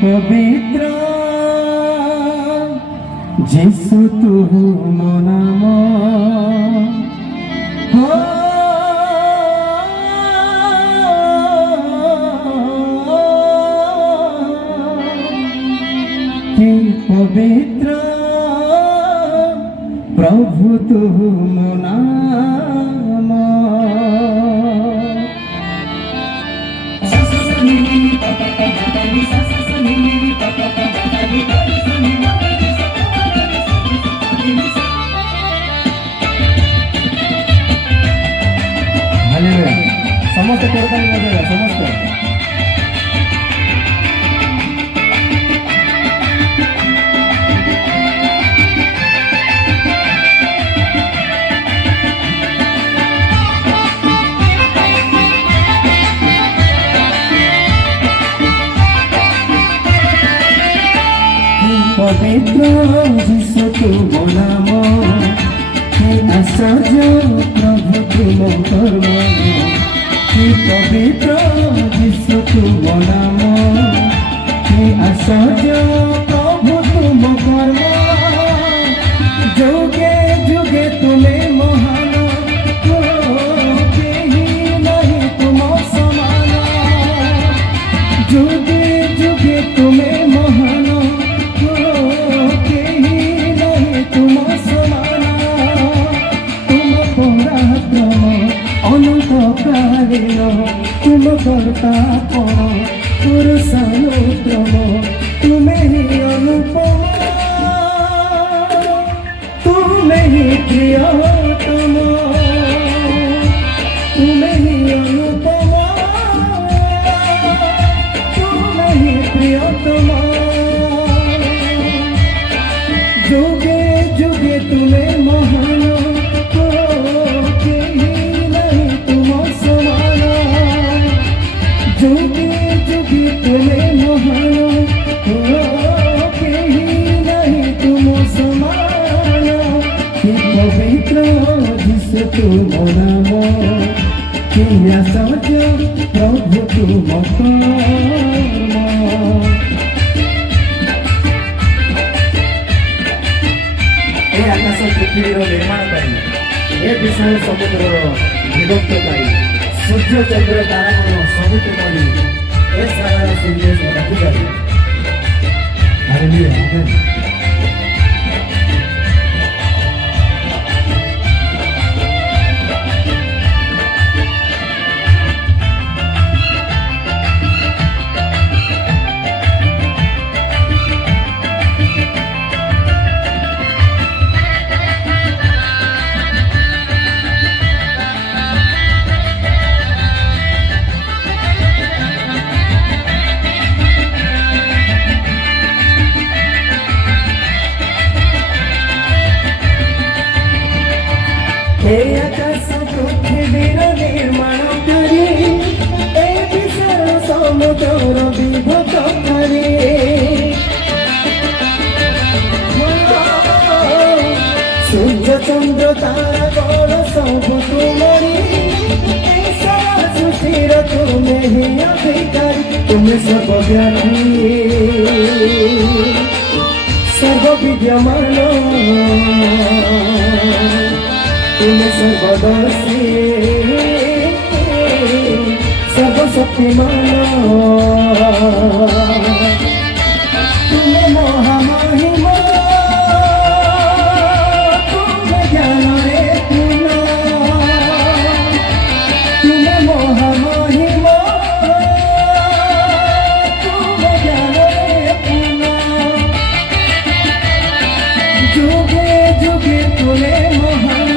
पवित्र जिसु तू मो नाम हो कि पवित्र प्रभु तू मो नाम समस्त करता समस्त पवित्र जिसु तू मो नाम आश्चर्य प्रभु तुम कर्म पवित्र जिसु तू मो नाम आश्चर्य प्रभु तुम कर्म जुगे जुगे तुम्हें महान केही नहीं तुम समान जुगे जुगे तुम्हें महान तुम करता पुरुषानुक्रम तुम्हें ही अनुपम तुम्हें ही प्रियतम तुम्हें ही अनुपम तुम्हें ही प्रियतम जुगे जुगे तुम्हें महान जुगे जुगे तुम्हें महान केही नहीं तुम समान पवित्र जिसु तू मो नाम आश्चर्य प्रभु तुम कर्म ए आकाश पृथ्वी निर्माण ए विशाल समुद्र विभक्त सूर्य चंद्र तारागण सबू तुम्हारी ए सारा सूर्य रखिजारी हालेलुया आमेन। आकाश पृथ्वीर निर्माणकारी ए विशाल समुद्र विभक्तकारी सूर्य चंद्र तारागण सबू तुम्हारी सारा सृष्टिर तुम्हें ही अधिकारी तुम्हें सर्वव्यापी सर्वविद्यमान तुम्हें सर्वदर्शी सर्वशक्तिमान तुम्हें महामहिमा तुम्हें ज्ञान रे पूर्ण तुम्हें महामहिमा तुम्हें ज्ञान रे पूर्ण जुगे जुगे तुम्हें महान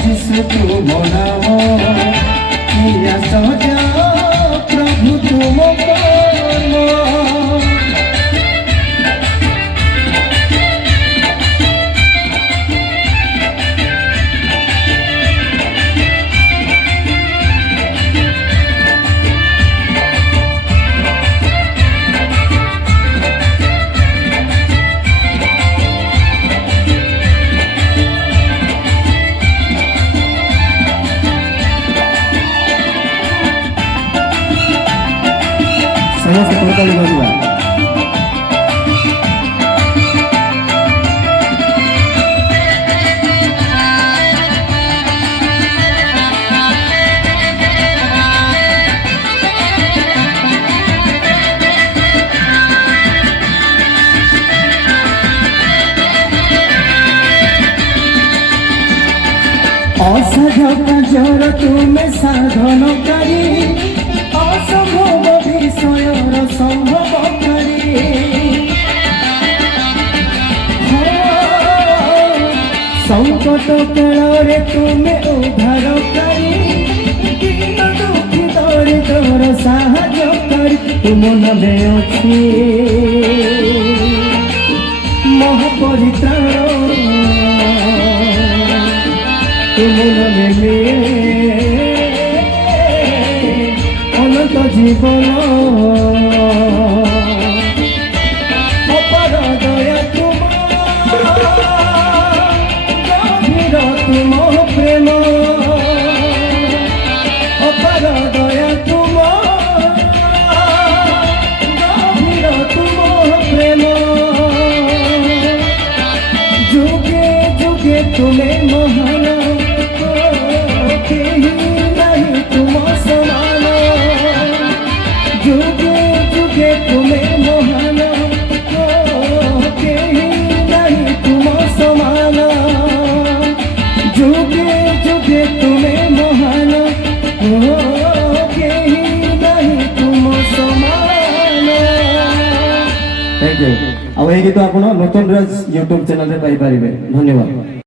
जिसु तू मो नाम आश्चर्य प्रभु तुम कर्म ସମସ୍ତେ କରତାଳି କରିବା। অসাধ কাজর তুমি সাধনকারী অসম্ভব বিষয়র সম্ভবকারী সংকট কাଳରେ তুমি উদ্ধারকারী দীন দুঃখী দরিদ্রর সাহায্যকারী তুম নামে ଅଛି মহাপরিত্রাণ তুম নামে অনন্ত জীবন অপার দয়া তোমার গভীর তুম প্রেম অপার দয়া তোমার গভীর তুম প্রেম যুগে যুগে তুমি মহান কেহি নাহি তুম সমান যুগে যুগে তুমি মহান কেহি নাহি তুম সমান যুগে যুগে তুমি মহান কেহি নাহি তুম সমান। Thank you. ଆଉ এই ଗୀତ ଆପଣ ନୂତନ ରାଜ ୟୁଟ୍ୟୁବ ଚ୍ୟାନେଲରେ ପାଇପାରିବେ। ଧନ୍ୟବାଦ।